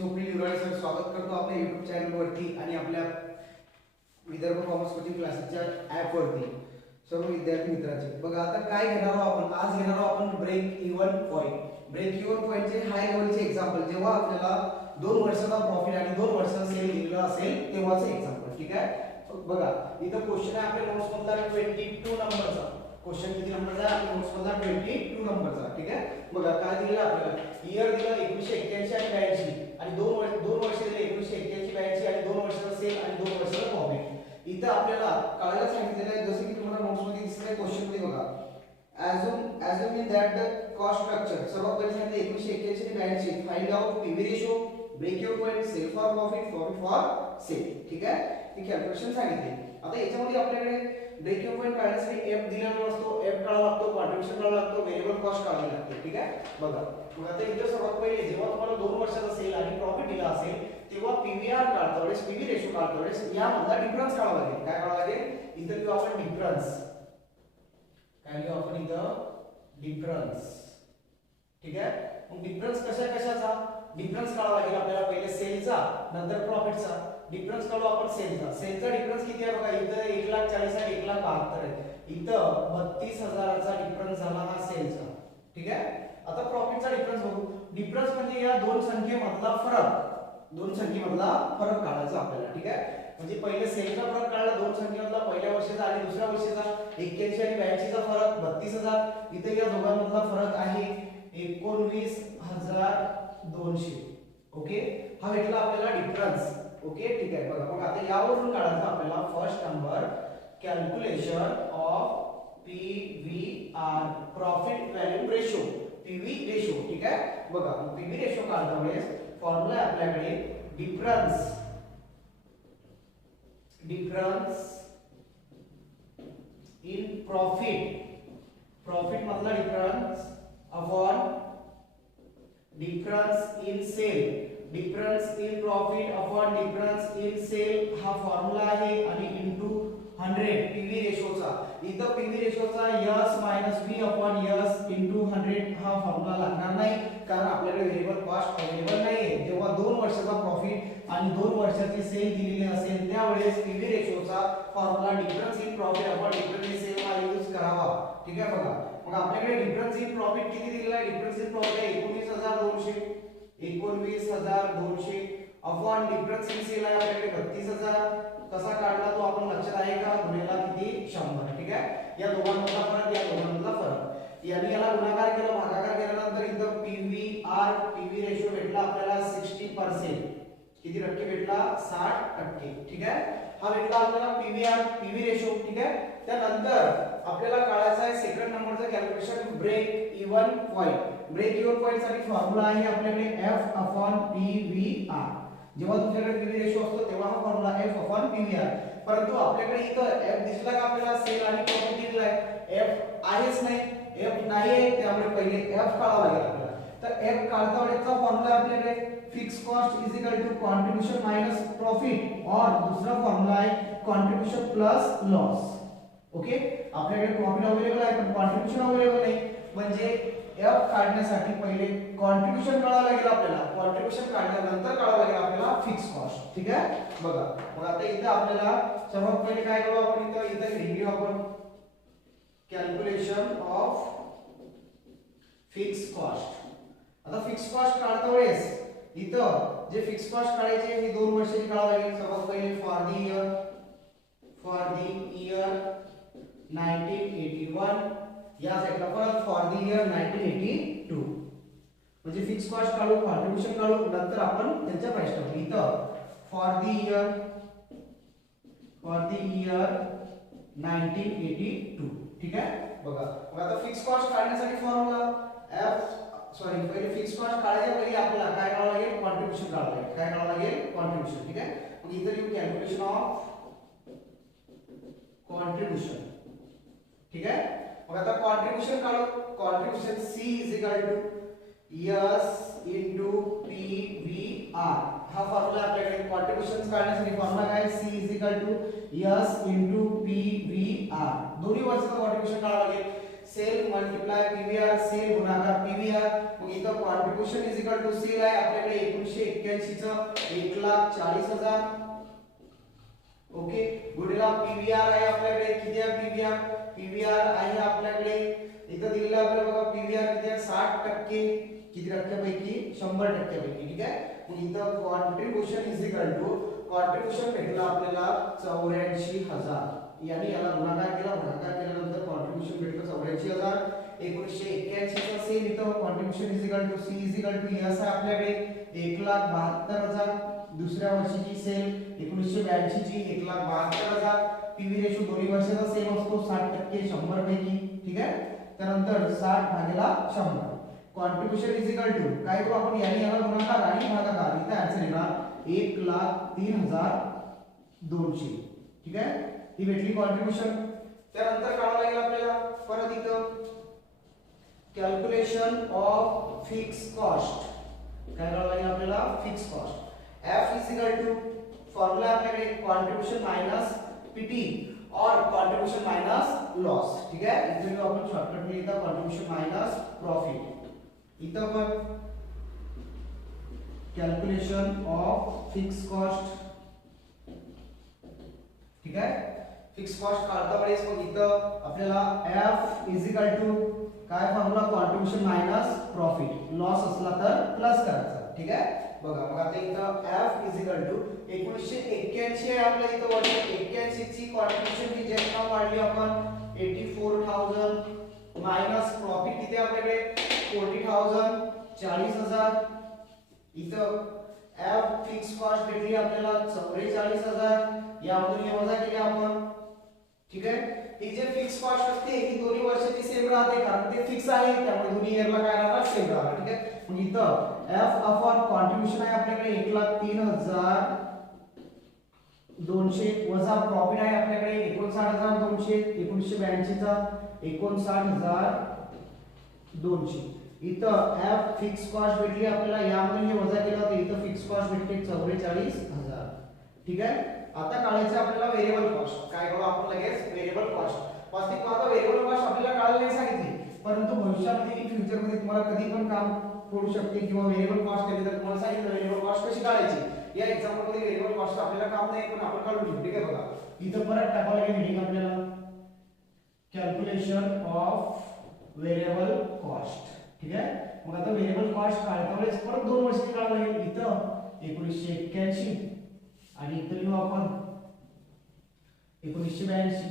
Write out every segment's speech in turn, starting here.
Swapnil युवराळे sir स्वागत करतो आपल्या YouTube चॅनल वरती आणि आपल्या विदर्भ कॉमर्स कोचिंग क्लासेसच्या ॲप वरती सर्व विद्यार्थी मित्रांचे बघा आता काय घेणार आहोत आपण आज घेणार आहोत आपण ब्रेक इव्हन पॉइंटचे हाय लेवलचे एक्झाम्पल जेव्हा आपल्याला 2 वर्षाचा प्रॉफिट आणि 2 वर्षाचा सेल दिलेला असेल तेव्हाचे एक्झाम्पल ठीक आहे बघा इथं क्वेश्चन आहे आपल्या नोट्स मधला 22 नंबरचा क्वेश्चन किती नंबरचा आहे आपल्या नोट्स मधला 22 नंबरचा ठीक आहे बघा काय दिलेलं आपल्याला इयर दिलं 1981 आणि 82 आणि 2 वर्ष दिले 1981 82 आणि 2 वर्षाचा सेल आणि 2 वर्षाचा प्रॉफिट इथं आपल्याला कळायला सांगितलेलं आहे जसं की तुम्हाला नोट्स मध्ये दिसत आहे क्वेश्चन मध्ये बघा assume in that the cost structure सर्वात पहिले सांगितले 1981 आणि 82 find out PV ratio break even point sale for profit for sale ठीक आहे ही कॅल्क्युलेशन सांगितली आता याच्यामध्ये आपल्याकडे ब्रेक इव्हन पॉइंट काढण्यासाठी एफ दिलेला असतो एफ काढावा लागतो कॉन्ट्रिब्युशन काढावा लागतो व्हेरिएबल कॉस्ट काढावी लागते ठीक आहे बघा मग आता इथं सर्वात पहिले जेव्हा तुम्हाला 2 वर्षाचा सेल आणि प्रॉफिट दिला असेल तेव्हा पीव्हीआर काढतो वेळेस पीव्ही रेशो काढतो वेळेस यामधला डिफरन्स काढावा लागेल काय काढावा लागेल इथं किंवा आपण डिफरन्स काय लिहू आपण इथं डिफरन्स ठीक आहे मग डिफरन्स कशाचा डिफरन्स काढावा लागेल आपल्याला पहिले सेलचा नंतर प्रॉफिटचा डिफरन्स काढू आपण सेलचा डिफरन्स किती आहे बघा इथं 1,40,000 आणि 1,72,000 आहे इथं 32,000चा डिफरन्स झाला हा सेलचा ठीक आहे आता प्रॉफिटचा डिफरन्स बघू डिफरन्स म्हणजे या दोन संख्येमधला फरक काढायचा आपल्याला ठीक आहे म्हणजे पहिले सेलचा फरक काढला दोन संख्येमधला पहिल्या वर्षाचा आणि दुसऱ्या वर्षाचा 81 आणि 82 चा फरक 32,000 इथे या दोघांमधला फरक आहे 19,200 ओके हा भेटला आपल्याला डिफरन्स ओके ठीक आहे बघा मग आता यावरून काढायचं आपल्याला first number calculation of PVR profit value ratio PV ratio ठीक आहे बघा पीव्ही रेशो काढता वेळेस फॉर्म्युला आपल्याकडे डिफरन्स इन प्रॉफिट मधला difference upon difference in sale difference in profit upon difference in sale हा फॉर्म्युला आहे आणि इनटू 100 पीव्ही रेशोचा इथं पीव्ही रेशोचा s v upon s into 100 हा फॉर्म्युला लागणार नाही कारण आपल्याकडे व्हेरिएबल कॉस्ट अवेलेबल नाहीये जेव्हा 2 वर्षाचा प्रॉफिट आणि 2 वर्षाची सेल दिलेली असेल त्यावेळेस पीव्ही रेशोचा formula difference in profit upon difference in sale हा यूज करावा ठीक आहे बघा मग आपल्याकडे डिफरन्स इन प्रॉफिट किती दिलेला आहे डिफरन्स इन प्रॉफिट आहे 19,200 अपॉन डिफरन्स इन सेल आहे आपल्याकडे 32,000 कसा काढला तो आपण लक्षात आहे का गुणिला किती 100 ठीक आहे या दोघांमधला फरक या दोघांमधला फरक यांनी याला गुणाकार केला भागाकार केल्यानंतर इथं पीव्ही रेशो भेटला आपल्याला 60% किती टक्के भेटला 60% ठीक आहे हा भेटला आपल्याला पीव्ही रेशो ठीक आहे त्यानंतर आपल्याला काढायचा आहे सेकंड नंबरचा कॅल्क्युलेशन ब्रेक इव्हन पॉइंट साठी फॉर्म्युला आहे आपल्याकडे f अपॉन pvr जेव्हा तुमच्याकडे पीव्ही रेशो असतो तेव्हा हा फॉर्म्युला f अपॉन pvr परंतु आपल्याकडे इथं f दिसला का आपल्याला सेल आणि प्रॉफिट दिलेला आहे f आहेच नाही f नाही आहे त्यामुळे पहिले f काढावा लागेल आपल्याला तर f काढता वेळेचा फॉर्म्युला आपल्याकडे fix cost is equal to contribution minus profit और दूसरा फॉर्म्युला आहे कॉन्ट्रिब्यूशन प्लस लॉस ओके आपल्याकडे प्रॉफिट अवेलेबल आहे पण कॉन्ट्रिब्यूशन अवेलेबल नाही म्हणजे f काढण्यासाठी पहिले कॉन्ट्रिब्यूशन काढावं लागेल आपल्याला कॉन्ट्रिब्यूशन काढल्यानंतर काढावं लागेल आपल्याला फिक्स कॉस्ट ठीक आहे बघा मग आता इथं आपल्याला सर्वात पहिले काय करू आपण इथं लिहू आपण कॅल्क्युलेशन ऑफ फिक्स कॉस्ट आता फिक्स कॉस्ट काढता वेळेस इथं जे फिक्स कॉस्ट काढायचे हे 2 वर्षाची काढावं लागेल सर्वात पहिले फॉर द इयर 1981 या साइडला परत फॉर द इयर 1982 म्हणजे फिक्स कॉस्ट काढू कॉन्ट्रिब्यूशन काढू नंतर आपण त्यांच्या प्राइस टाकू इथं फॉर द इयर 1982 ठीक आहे बघा मग आता फिक्स कॉस्ट काढण्यासाठी फॉर्म्युला पहिले फिक्स कॉस्ट काढायच्या पहिले आपल्याला काय करावं लागेल कॉन्ट्रिब्यूशन काढावं लागेल कॉन्ट्रिब्यूशन ठीक आहे मग इथं लिहू कॅल्क्युलेशन ऑफ कॉन्ट्रिब्यूशन ठीक आहे मग आता कॉन्ट्रिब्यूशन काढू contribution C is equal to S into PVR हा फॉर्म्युला आपल्याकडे कॉन्ट्रिब्यूशन काढण्यासाठी फॉर्म्युला काय C is equal to S into PVR दोन्ही वर्षाचा कॉन्ट्रिब्यूशन काढावं लागेल सेल मल्टिप्लाय पीव्हीआर, सेल गुणाकार पीव्हीआर. मग इथं contribution is equal to sale आहे आपल्याकडे 1981 चं 1,40,000. ओके, गुणिला पीव्हीआर आहे आपल्याकडे. किती आहे पीव्हीआर? पीव्हीआर आहे आपल्याकडे इथं दिलेलं आपल्याला बघा. पीव्हीआर किती आहे? 60%. किती टक्क्यापैकी? 100% ठीक आहे. मग इथं contribution is equal to, contribution भेटलं आपल्याला 84,000. याने याला गुणाकार केला, भागाकार केल्यानंतर कॉन्ट्रिब्यूशन भेटलं 84,000. 1981 चा सेल इथं contribution is equal to C is equal to S आहे आपल्याकडे 1,72,000. दुसऱ्या वर्षीची सेल 1982 ची 1,72,000. पीव्ही रेशो दोन्ही वर्षाचा सेम असतो 60%, 100 पैकी ठीक आहे. त्यानंतर 60 भागिले 100. कॉन्ट्रिब्यूशन इज इक्वल टू काय करू आपण, याने याला गुणाकार आणि भागाकार. इथे आन्सर येणार 1,03,200 ठीक आहे. ही भेटली कॉन्ट्रिब्यूशन. त्यानंतर काढावं लागेल आपल्याला परत इथं कॅल्क्युलेशन ऑफ फिक्स कॉस्ट. काय काढावं लागेल आपल्याला? Fix cost. F is equal to formula आपल्याकडे कॉन्ट्रिब्यूशन मायनस पीटी और कॉन्ट्रिब्यूशन मायनस लॉस ठीक आहे. इथे आपण शॉर्टकट मध्ये लिहिता कॉन्ट्रिब्यूशन मायनस प्रॉफिट. इथं पण कॅल्क्युलेशन ऑफ फिक्स कॉस्ट ठीक आहे. फिक्स कॉस्ट काढता वेळेस मग इथं आपल्याला F इज इक्वल टू काय formula? Contribution minus profit. Loss असला तर प्लस करायचा ठीक आहे. बघा मग आता इथं F इज इक्वल टू 1981 आहे आपल्या इथं वर्ष 81 ची कॉन्ट्रिब्यूशन किती आहे वाढली आपण 84,000 मायनस प्रॉफिट किती आपल्याकडे 40,000 40,000. इथं F फिक्स कॉस्ट भेटली आपल्याला 44,000. यामधून हे वजा केले आपण ठीक आहे. ही जे फिक्स कॉस्ट असते ही दोन्ही वर्षाची सेम राहते कारण ते फिक्स आहे त्यामुळे दोन्ही इयरला काय राहणार सेम राहणार ठीक आहे. मग इथं F अपॉन कॉन्ट्रिब्यूशन आहे आपल्याकडे 1,03,200 वजा प्रॉफिट आहे आपल्याकडे 59,200. 1982 चा 59,200. इथं F फिक्स कॉस्ट भेटली आपल्याला यामधून हे वजा केलं तर इथं फिक्स कॉस्ट भेटते 44,000 ठीक आहे. आता काढायचं आपल्याला व्हेरिएबल कॉस्ट. काय करू आपण लगेच व्हेरिएबल कॉस्ट. वास्तविक आता व्हेरिएबल कॉस्ट आपल्याला काढायला नाही सांगितली परंतु भविष्यामध्ये इन फ्युचर मध्ये तुम्हाला कधी पण काम पडू शकते किंवा व्हेरिएबल कॉस्ट केली तर तुम्हाला सांगितलं व्हेरिएबल कॉस्ट कशी काढायची. या एक्झाम्पल मध्ये व्हेरिएबल कॉस्ट आपल्याला काम नाही पण आपण काढू शकतो ठीक आहे. बघा इथं परत टाकावं लागेल हेडिंग आपल्याला कॅल्क्युलेशन ऑफ व्हेरिएबल कॉस्ट ठीक आहे. मग आता व्हेरिएबल कॉस्ट काढता वेळेस परत 2 वर्षाची काढावं लागेल. इथं 1981 आणि इथं लिहू आपण 1982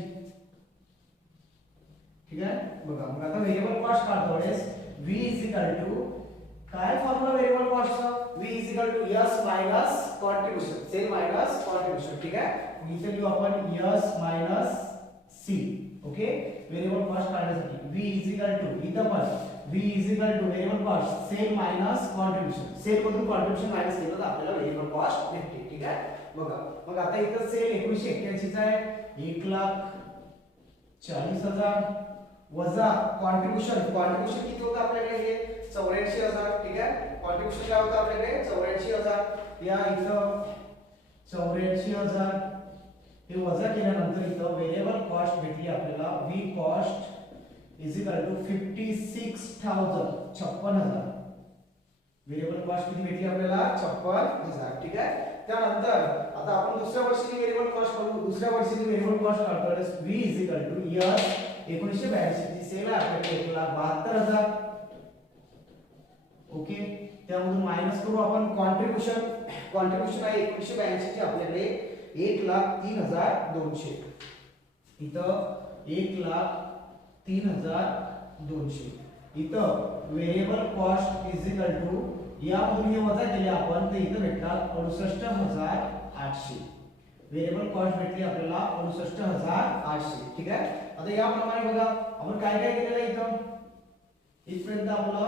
ठीक आहे. बघा मग आता व्हेरिएबल कॉस्ट काढतो वेळेस V इज इक्वल टू काय फॉर्म्युला व्हेरिएबल कॉस्टचा V is equal to S minus contribution sale minus contribution ठीक आहे. इथे लिहू आपण S minus C okay. Variable cost काढण्यासाठी V इज इक्वल टू इथं पण V is equal to variable cost sale minus contribution. Sale मधून कॉन्ट्रिब्यूशन मायनस केलं तर आपल्याला व्हेरिएबल कॉस्ट भेटते ठीक आहे. बघा मग आता इथं सेल 1981 चा आहे 1,40,000 वजा कॉन्ट्रिब्यूशन. कॉन्ट्रिब्यूशन किती होतं आपल्याकडे हे 84,000 ठीक आहे. कॉन्ट्रिब्यूशन काय होतं आपल्याकडे 84,000. या इथं 84,000 हे वजा केल्यानंतर इथं व्हेरिएबल कॉस्ट भेटली आपल्याला V cost is equal to 56,000 56,000. Variable cost किती भेटली आपल्याला 56,000 ठीक आहे. त्यानंतर आता आपण दुसऱ्या वर्षीची व्हेरिएबल कॉस्ट काढू. दुसऱ्या वर्षीची व्हेरिएबल कॉस्ट काढतो V is equal to S 1982 ची सेल आहे आपल्याकडे 1,72,000 ओके. त्यामधून मायनस करू आपण कॉन्ट्रिब्यूशन. कॉन्ट्रिब्यूशन आहे 1982 ची आपल्याकडे 1,03,200. इथं 1,03,200. इथं variable cost is equal to यामधून हे वजा केले आपण तर इथं भेटतात 68,800. व्हेरिएबल कॉस्ट भेटली आपल्याला 69,800 ठीक आहे. आता याप्रमाणे बघा आपण काय काय केलेलं आहे इथं इथपर्यंत आपलं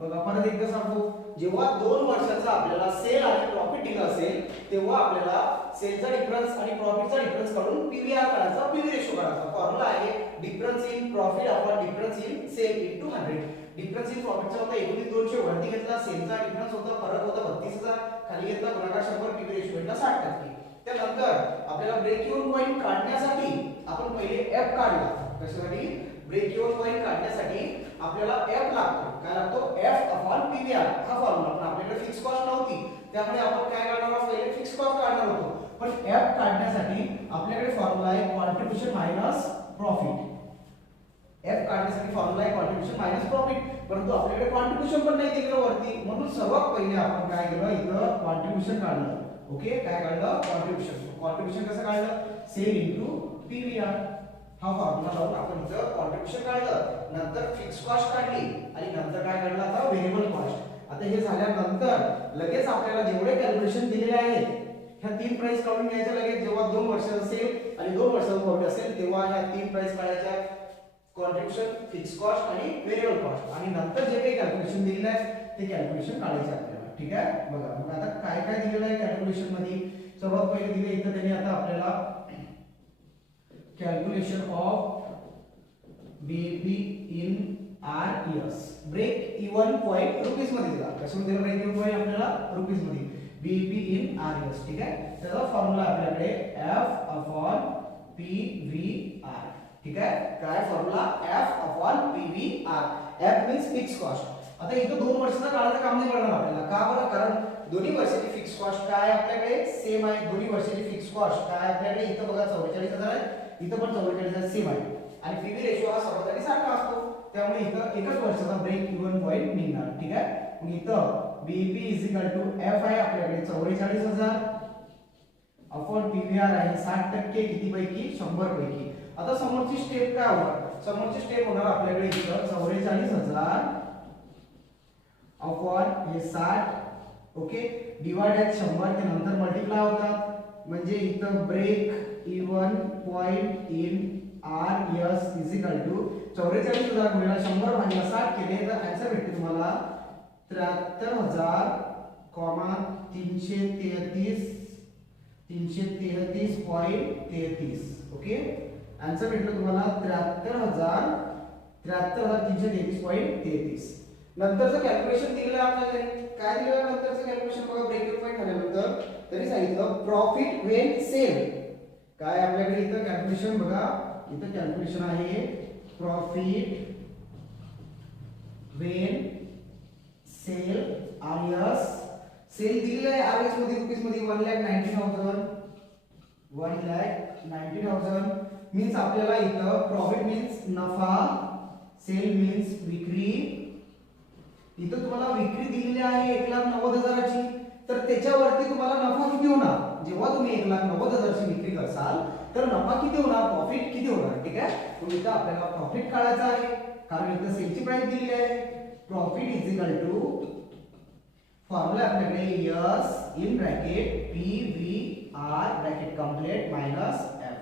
बघा. परत एकदा सांगतो जेव्हा 2 वर्षाचा आपल्याला सेल आणि प्रॉफिट दिलं असेल तेव्हा आपल्याला सेलचा डिफरन्स आणि प्रॉफिटचा डिफरन्स काढून पीव्हीआर काढायचा पीव्ही रेशो काढायचा. फॉर्म्युला आहे difference in profit upon difference in sale into 100. Difference in प्रॉफिटचा होता 19,200 वरती घेतला. सेलचा डिफरन्स होता फरक होता 32,000 खाली घेतला गुणाकार 100 पीव्ही रेशो भेटला 60%. त्यानंतर आपल्याला ब्रेक इव्हन पॉइंट काढण्यासाठी आपण पहिले F काढला. कशासाठी ब्रेक इव्हन पॉईंट काढण्यासाठी आपल्याला एफ लागतो. काय लागतो? एफ अपॉन पीव्हीआर हा फॉर्म्युला. पण आपल्याकडे फिक्स कॉस्ट नव्हती, त्यामुळे आपण काय काढणार आहोत? पहिले फिक्स कॉस्ट काढणार होतो. पण एफ काढण्यासाठी आपल्याकडे फॉर्म्युला आहे कॉन्ट्रिब्यूशन मायनस प्रॉफिट. एफ काढण्यासाठी फॉर्म्युला आहे कॉन्ट्रिब्यूशन मायनस प्रॉफिट, परंतु आपल्याकडे कॉन्ट्रिब्यूशन पण नाही दिलेलं वरती, म्हणून सर्वात पहिले आपण काय केलं? इथं कॉन्ट्रिब्यूशन काढलं. ओके, काय काढलं? कॉन्ट्रिब्यूशन. कॉन्ट्रिब्यूशन कसं काढलं? सेल इनटू पीव्हीआर हा फॉर्म्युला लावून आपण इथं कॉन्ट्रिब्यूशन काढलं. नंतर फिक्स कॉस्ट काढली आणि नंतर काय काढलं? आता व्हेरिएबल कॉस्ट. आता हे झाल्यानंतर लगेच आपल्याला जेवढे कॅल्क्युलेशन दिलेले आहेत ह्या तीन प्राइस काढून घ्यायच्या लगेच. जेव्हा 2 वर्ष असेल आणि 2 वर्षाचा प्रॉफिट असेल तेव्हा ह्या तीन प्राइस काढायच्या, कॉन्ट्रिब्यूशन, फिक्स कॉस्ट आणि व्हेरिएबल कॉस्ट. आणि नंतर जे काही कॅल्क्युलेशन दिलेले आहे ते कॅल्क्युलेशन काढायचे आपल्याला. ठीक आहे, बघा मग आता काय काय दिलेलं आहे कॅल्क्युलेशन मध्ये. सर्वात पहिले दिले इथं त्यांनी आता आपल्याला calculation of BEP in RES. Break even point rupees मध्ये दिला. कशामध्ये ब्रेक इव्हन पॉइंट आपल्याला? रुपीज मध्ये. BEP in RES. ठीक आहे, त्याचा फॉर्म्युला आपल्याकडे एफ अपॉन पीव्हीआर. ठीक आहे, काय formula? F upon PVR. F means fix cost. आता इथं 2 वर्षाचा काळाचं काम नाही पडणार आपल्याला. का बरं? कारण दोन्ही वर्षाची फिक्स कॉस्ट काय आपल्याकडे? सेम आहे. दोन्ही वर्षाची फिक्स कॉस्ट काय आपल्याकडे? इथं बघा 44,000 आहे, इथं पण 44,000 सेम आहे. आणि पीव्ही रेशो हा सर्वांसाठी सारखा असतो, त्यामुळे इथं एकच वर्षाचा ब्रेक इव्हन पॉइंट निघणार. ठीक आहे, मग इथं BEP is equal to F आहे आपल्याकडे 44,000 अपॉन पीव्हीआर आहे 60%. किती पैकी? 100 पैकी. आता समोरची स्टेप काय होणार? समोरची स्टेप होणार आपल्याकडे इथं 44,000 अपॉन हे 60. ओके, डिवाइडेड 100 के नंतर मल्टिप्लाय होतात, म्हणजे इथं break even point in RES is equal to 44,000 गुणिले 100 भागिले 60 केले तर आन्सर भेटते तुम्हाला 333.33. ओके, आन्सर भेटलं तुम्हाला 73,333.33. नंतरचं कॅल्क्युलेशन दिलेलं आहे आपल्याला. काय दिलेलं नंतरचं कॅल्क्युलेशन? बघा, ब्रेक इव्हन पॉइंट झाल्यानंतर तरी सांगितलं प्रॉफिट व्हेन सेल. काय आपल्याकडे इथं कॅल्क्युलेशन बघा, इथं कॅल्क्युलेशन आहे profit when sale RES. Sale दिलेलं आहे आरईएस मध्ये रुपीज मध्ये 1,90,000. 1,90,000 मीन्स आपल्याला इथं प्रॉफिट मीन्स नफा, सेल मीन्स विक्री. इथं तुम्हाला विक्री दिलेली आहे 1,90,000 ची, तर त्याच्यावरती तुम्हाला नफा किती होणार? जेव्हा तुम्ही 1,90,000 ची विक्री करसाल तर नफा किती होणार? प्रॉफिट किती होणार? ठीक आहे, मग इथं आपल्याला प्रॉफिट काढायचं आहे कारण इथं सेलची प्राइस दिलेली आहे. Profit is equal to formula आपल्याकडे S in bracket PVR bracket complete minus F.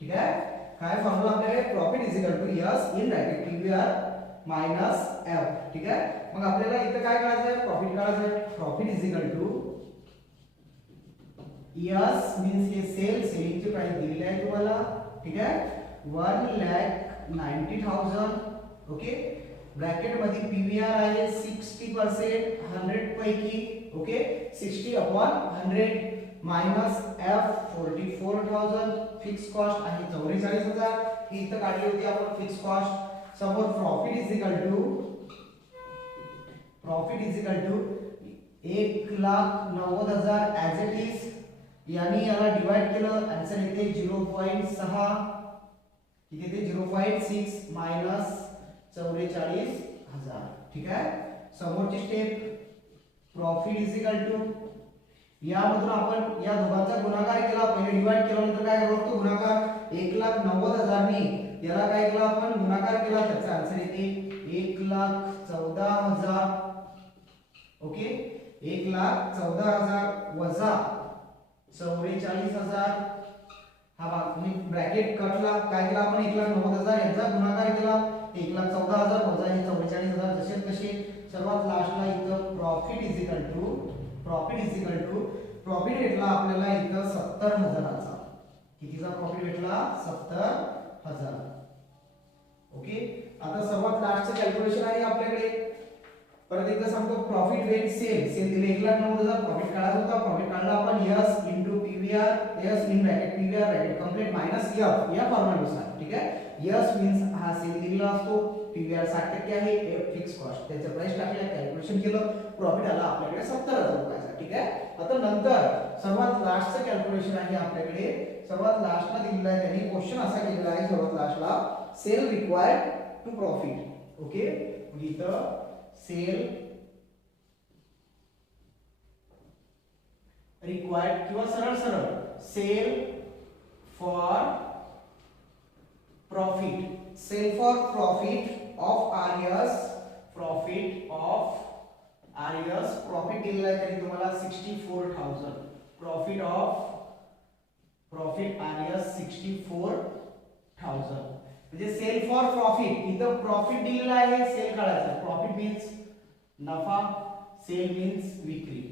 ठीक आहे, काय फॉर्म्युला आपल्याकडे? Profit is equal to S in bracket PVR minus F. ठीक आहे, मग आपल्याला इथं काय काढायचं आहे? प्रॉफिट काढायचं आहे. Profit is equal to S means हे सेलिंगची प्राइस दिलेली आहे तुम्हाला. ठीक आहे, 1,90,000. ओके, ब्रॅकेट मध्ये पीव्हीआर आहे 60% 100 पैकी. Okay, 60 upon 100 minus F 44,000. Fix cost आहे 44,000. ही इथं काढली होती आपण फिक्स कॉस्ट. समोर profit is equal to 1,90,000 as it is. यानी याला डिवाइड केलं, आन्सर येते 0.6. किती येते? 0.6 मायनस 44,000. ठीक आहे, समोरची step profit is equal to यामधून आपण या दोघांचा गुणाकार केला, पहिले डिवाइड केला नंतर काय करतो? गुणाकार. 1,90,000 नी याला काय केला आपण? गुणाकार केला, त्याचा आन्सर येते 1,14,000. ओके, 1,14,000 वजा 44,000. हा भाग मी ब्रॅकेट कटला, काय केला आपण? 1,90,000 यांचा गुणाकार केला, 1,14,000 वजा हे 44,000 जसे तसे. सर्वात लास्टला इथं profit is equal to profit भेटला आपल्याला इथं 70,000चा. कितीचा प्रॉफिट भेटला? 70,000. ओके, आता सर्वात लास्टचं कॅल्क्युलेशन आहे आपल्याकडे. परत एकदा सांगतो, प्रॉफिट व्हेन सेल दिले 1,90,000. प्रॉफिट काढायचा होता, प्रॉफिट काढला आपण S into PVR, S in bracket PVR bracket complete minus F या फॉर्म्युलानुसार. ठीक आहे, एस मीन्स हा सेल दिलेला असतो, पीव्हीआर 60% आहे, एफ फिक्स कॉस्ट, त्याचं प्राइस टाकलं, कॅल्क्युलेशन केलं, प्रॉफिट आला आपल्याकडे 70,000 रुपयाचा. ठीक आहे. आता नंतर सर्वात लास्टचं कॅल्क्युलेशन आहे आपल्याकडे, सर्वात लास्टला दिलेला आहे त्यांनी क्वेश्चन असा केलेला आहे सर्वात लास्टला, sale required to profit. Okay, इथं सेल रिक्वायर्ड किंवा सरळ सरळ sale for profit, sale for profit of RS, profit of RS, profit दिलेला आहे तरी तुम्हाला 64,000, प्रॉफिट ऑफ प्रॉफिट आरएस 64,000. म्हणजे सेल फॉर प्रॉफिट, इथं प्रॉफिट दिलेला आहे, सेल काढायचा, प्रॉफिट मीन्स नफा, सेल मीन्स विक्री.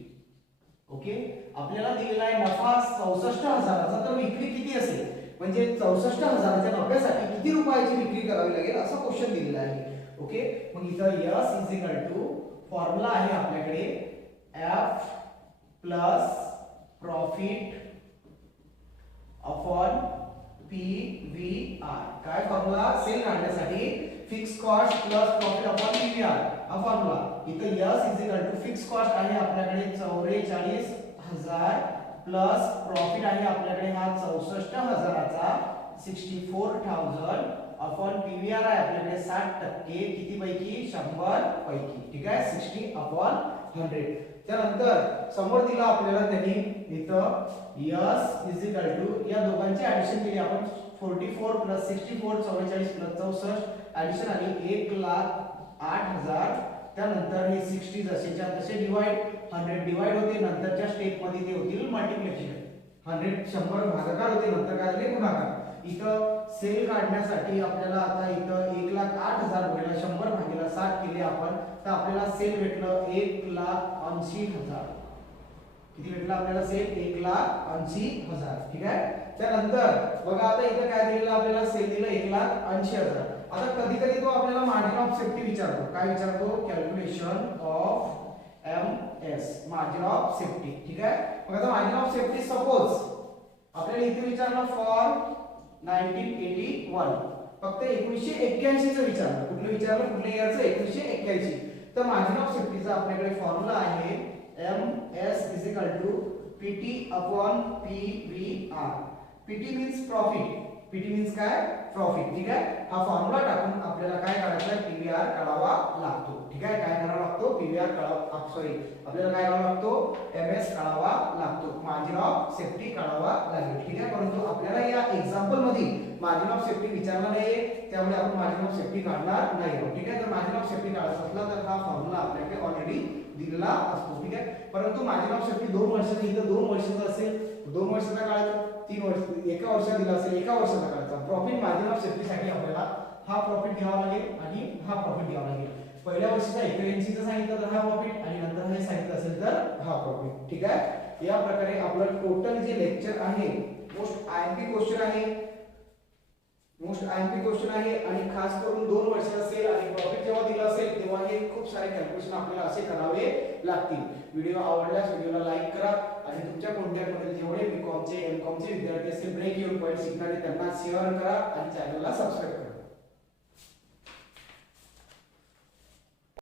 ओके, आपल्याला दिलेला आहे नफा 64,000चा, तर विक्री किती असेल, म्हणजे 64,000च्या नफ्यासाठी किती रुपयाची विक्री करावी लागेल असा क्वेश्चन दिलेला आहे. ओके, मग इथं S is equal to formula आहे आपल्याकडे F plus profit upon PVR. काय फॉर्म्युला, सेल काढण्यासाठी fix cost plus profit upon PVR हा फॉर्म्युला. इथं S is equal to fix cost आहे आपल्याकडे 44,000 प्लस प्रॉफिट आहे आपल्याकडे हा 64,000चा 64,000 अपॉन पीव्हीआर आहे आपल्याकडे 60% किती पैकी 100 पैकी. ठीक आहे, 60 अपॉन 100. त्यानंतर समोर दिला आपल्याला त्यांनी इथं यस इज इक्वल टू या दोघांची ऍडिशन केली आपण 44 प्लस 64 44 प्लस 64 ऍडिशन आली 1,08,000. त्यानंतर हे 60 जसेच्या तसे डिवाइड 100 डिवाइड होते, नंतरच्या स्टेप मध्ये ते होतील मल्टिप्लिकेशन, 100 भागाकार होते, नंतर काय झाले गुणाकार. इथं सेल काढण्यासाठी आपल्याला आता इथं 1,08,000 रुपयाला 100 भागिले 60 केले आपण, तर आपल्याला सेल भेटलं 1,80,000. किती भेटलं आपल्याला सेल 1,80,000. ठीक आहे. त्यानंतर बघा आता इथं काय दिलेलं आपल्याला, सेल दिलं 1,80,000. आता कधी कधी तो आपल्याला मार्जिन ऑफ सेफ्टी विचारतो, काय विचारतो, calculation of MS, margin of safety. ठीक आहे. मग आता मार्जिन ऑफ सेफ्टी सपोज आपल्याला इथे विचारलं फॉर 1981, फक्त 1981 चं विचारलं, कुठलं विचारलं, कुठल्या इयरचं, 1981. तर मार्जिन ऑफ सेफ्टीचा आपल्याकडे फॉर्म्युला आहे MS is equal to PT upon PVR. PT means profit, PT means काय, प्रॉफिट. ठीक आहे. हा फॉर्म्युला टाकून आपल्याला काय काढायचं आहे, पीव्हीआर काढावा लागतो. ठीक आहे, काय करावा लागतो, पीव्हीआर काढावा, सॉरी आपल्याला काय करावा लागतो, एमएस काढावा लागतो, मार्जिन ऑफ सेफ्टी काढावा लागेल. ठीक आहे. परंतु आपल्याला या एक्झाम्पल मध्ये मार्जिन ऑफ सेफ्टी विचारला नाही, त्यामुळे आपण मार्जिन ऑफ सेफ्टी काढणार नाही. ठीक आहे. तर मार्जिन ऑफ सेफ्टी काढायचा असला तर हा फॉर्म्युला आपल्याकडे ऑलरेडी दिलेला असतो. ठीक आहे. परंतु मार्जिन ऑफ सेफ्टी 2 वर्षाचा, इथं 2 वर्षाचा असेल, 2 वर्षाचा काढायचा, 3 वर्ष एका वर्षात दिला असेल, एका वर्षाचा काढायचा. प्रॉफिट मार्जिन ऑफ सेफ्टी साठी आपल्याला हा प्रॉफिट घ्यावा लागेल आणि हा प्रॉफिट घ्यावा लागेल. पहिल्या वर्षीचा 81 चं सांगितलं तर हा प्रॉफिट, आणि नंतर हे सांगितलं असेल तर हा प्रॉफिट. ठीक आहे. या प्रकारे आपलं टोटल जे लेक्चर आहे मोस्ट आयएमपी क्वेश्चन आहे, मोस्ट आयएमपी क्वेश्चन आहे, आणि खास करून 2 वर्षाचा असेल आणि प्रॉफिट जेव्हा दिला असेल तेव्हा हे खूप सारे कॅल्क्युलेशन आपल्याला असे करावे लागतील. व्हिडिओ आवडल्यास व्हिडिओला लाईक करा, आणि तुमच्या कॉन्टॅक्ट मध्ये जेवढे बीकॉम चे एमकॉम चे विद्यार्थी असतील, ब्रेक इव्हन पॉईंट शिकणारे त्यांना शेअर करा, आणि चॅनलला सबस्क्राइब करा.